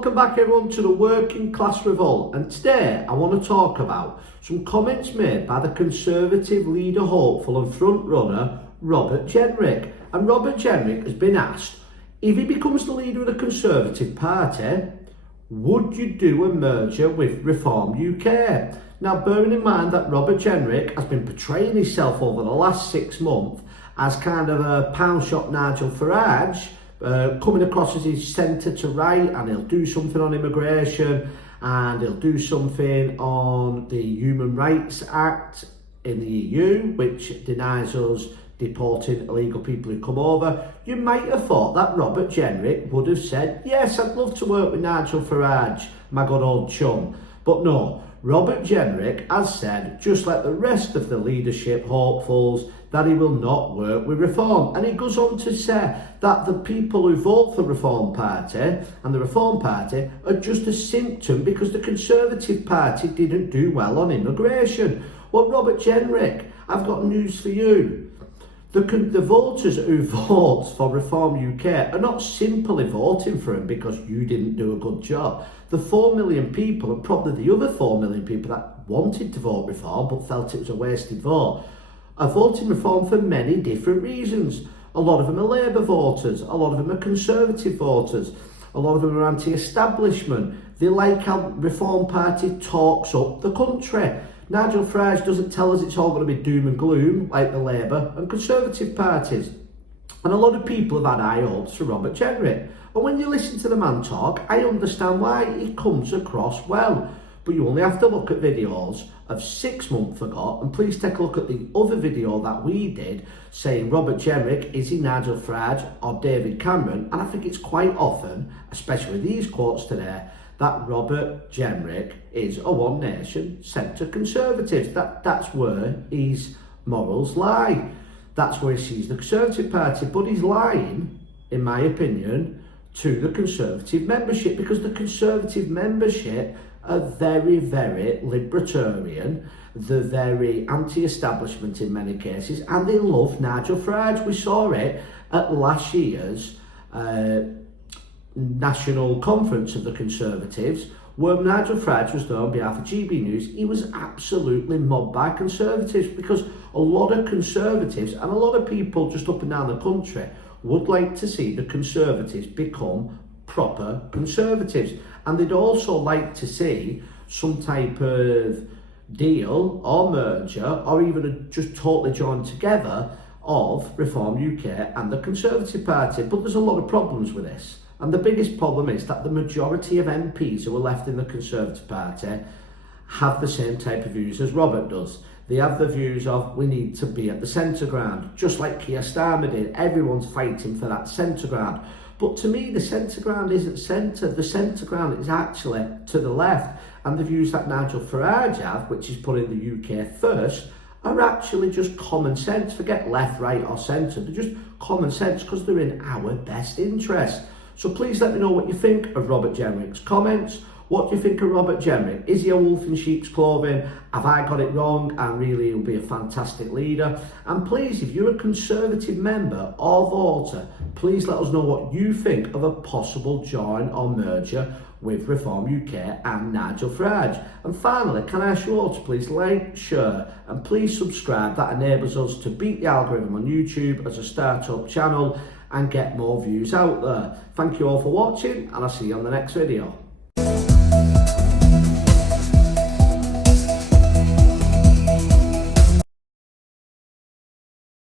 welcome back everyone to the Working Class Revolt, and today I want to talk about some comments made by the Conservative leader, hopeful and front runner Robert Jenrick. And Robert Jenrick has been asked, if he becomes the leader of the Conservative Party, would you do a merger with Reform UK? Now, bearing in mind that Robert Jenrick has been portraying himself over the last 6 months as kind of a pound shop Nigel Farage, coming across as his centre to right, and he'll do something on immigration and he'll do something on the Human Rights Act in the EU, which denies us deporting illegal people who come over. You might have thought that Robert Jenrick would have said, yes, I'd love to work with Nigel Farage, my good old chum. But no, Robert Jenrick has said, just like the rest of the leadership hopefuls, that he will not work with Reform. And he goes on to say that the people who vote for Reform Party and the Reform Party are just a symptom because the Conservative Party didn't do well on immigration. Well, Robert Jenrick, I've got news for you. The voters who vote for Reform UK are not simply voting for him because you didn't do a good job. The 4 million people, and probably the other 4 million people that wanted to vote Reform but felt it was a wasted vote, are voting Reform for many different reasons. A lot of them are Labour voters, a lot of them are Conservative voters, a lot of them are anti-establishment. They like how Reform Party talks up the country. Nigel Farage doesn't tell us it's all going to be doom and gloom like the Labour and Conservative parties. And a lot of people have had high hopes for Robert Jenrick. And when you listen to the man talk, I understand why he comes across well. But you only have to look at videos of 6 months ago, and please take a look at the other video that we did saying Robert Jenrick, is he Nigel Farage or David Cameron? And I think it's quite often, especially with these quotes today, that Robert Jenrick is a One Nation centre Conservative. That's where his morals lie. That's where he sees the Conservative Party. But he's lying, in my opinion, to the Conservative membership, because the Conservative membership are very, very libertarian. They're very anti-establishment in many cases, and they love Nigel Farage. We saw it at last year's national conference of the Conservatives, where Nigel Farage was there on behalf of GB News. He was absolutely mobbed by Conservatives because a lot of Conservatives and a lot of people just up and down the country would like to see the Conservatives become proper Conservatives, and they'd also like to see some type of deal or merger or even just totally join together of Reform UK and the Conservative Party. But there's a lot of problems with this. And the biggest problem is that the majority of MPs who are left in the Conservative Party have the same type of views as Robert does. They have the views of, we need to be at the centre ground, just like Keir Starmer did. Everyone's fighting for that centre ground. But to me, the centre ground isn't centre. The centre ground is actually to the left. And the views that Nigel Farage have, which is putting the UK first, are actually just common sense. Forget left, right or centre. They're just common sense because they're in our best interest. So please let me know what you think of Robert Jenrick's comments. What do you think of Robert Jenrick? Is he a wolf in sheep's clothing? Have I got it wrong? And really, he'll be a fantastic leader. And please, if you're a Conservative member or voter, please let us know what you think of a possible join or merger with Reform UK and Nigel Farage. And finally, can I ask you all to please like, share and please subscribe. That enables us to beat the algorithm on YouTube as a startup channel and get more views out there. Thank you all for watching, and I'll see you on the next video.